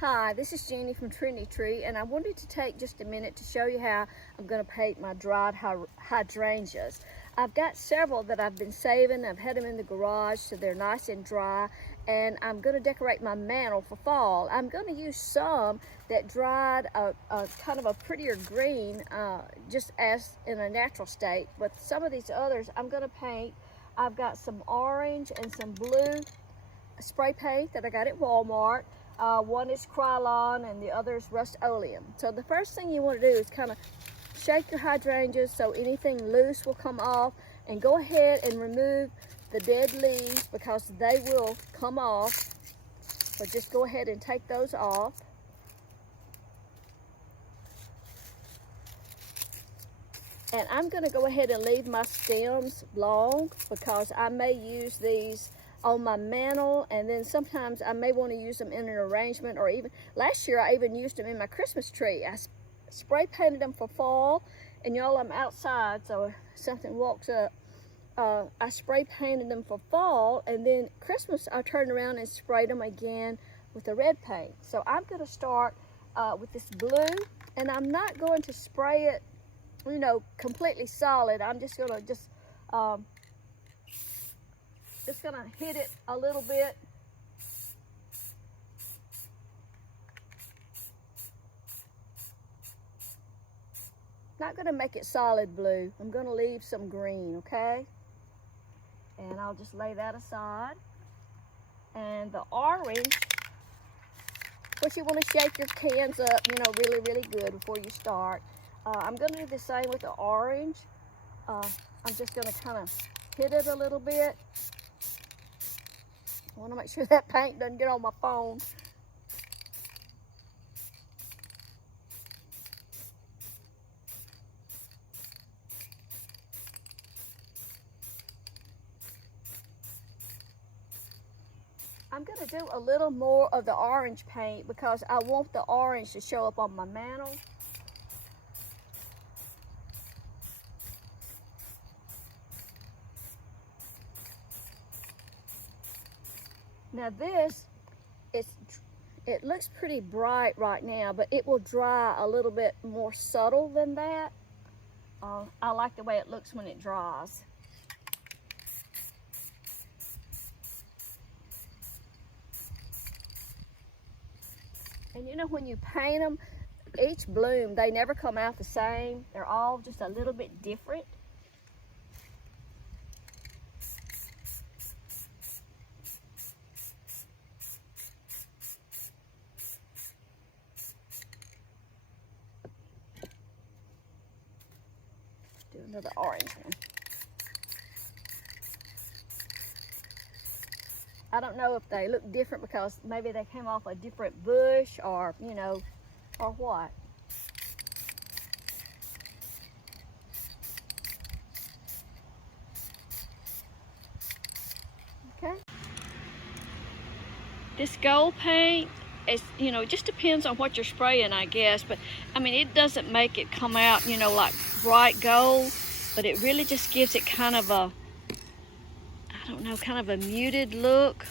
Hi, this is Jeannie from Trendy Tree, and I wanted to take just a minute to show you how I'm going to paint my dried hydrangeas. I've got several that I've been saving. I've had them in the garage so they're nice and dry, and I'm going to decorate my mantle for fall. I'm going to use some that dried a kind of a prettier green, just as in a natural state, but some of these others I'm going to paint. I've got some orange and some blue spray paint that I got at Walmart. One is Krylon and the other is Rust-Oleum. So the first thing you want to do is kind of shake your hydrangeas so anything loose will come off, and go ahead and remove the dead leaves because they will come off. So just go ahead and take those off. And I'm going to go ahead and leave my stems long because I may use these on my mantle, and then sometimes I may want to use them in an arrangement, or even last year I even used them in my Christmas tree. I spray painted them for fall, and y'all, I'm outside, so if something walks up, I spray painted them for fall, and then Christmas I turned around and sprayed them again with the red paint. So I'm going to start with this blue, and I'm not going to spray it, you know, completely solid. I'm just going to just gonna hit it a little bit. Not gonna make it solid blue. I'm gonna leave some green, okay? And I'll just lay that aside. And the orange, of course you wanna shake your cans up, you know, really, really good before you start. I'm gonna do the same with the orange. I'm just gonna kind of hit it a little bit. I want to make sure that paint doesn't get on my phone. I'm going to do a little more of the orange paint because I want the orange to show up on my mantle. Now this, it looks pretty bright right now, but it will dry a little bit more subtle than that. I like the way it looks when it dries. And you know, when you paint them, each bloom, they never come out the same. They're all just a little bit different. Do another orange one. I don't know if they look different because maybe they came off a different bush, or, you know, or what. Okay. This gold paint, it's, you know, it just depends on what you're spraying, I guess, but I mean, it doesn't make it come out, you know, like bright gold, but it really just gives it kind of a, I don't know, kind of a muted look.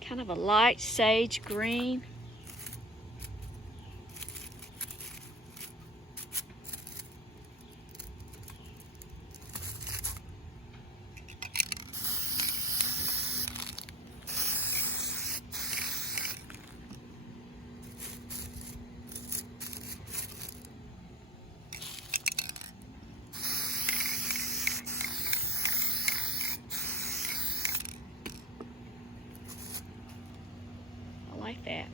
Kind of a light sage green. Like that.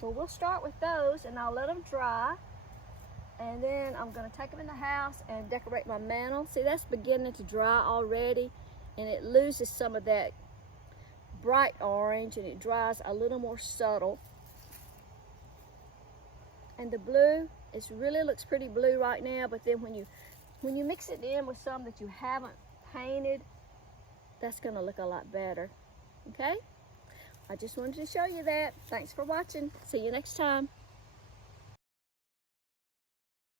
So we'll start with those, and I'll let them dry, and then I'm going to take them in the house and decorate my mantle. See, that's beginning to dry already, and it loses some of that bright orange, and it dries a little more subtle. And the blue, it really looks pretty blue right now, but then when you mix it in with some that you haven't painted, that's going to look a lot better. Okay? I just wanted to show you that. Thanks for watching. See you next time.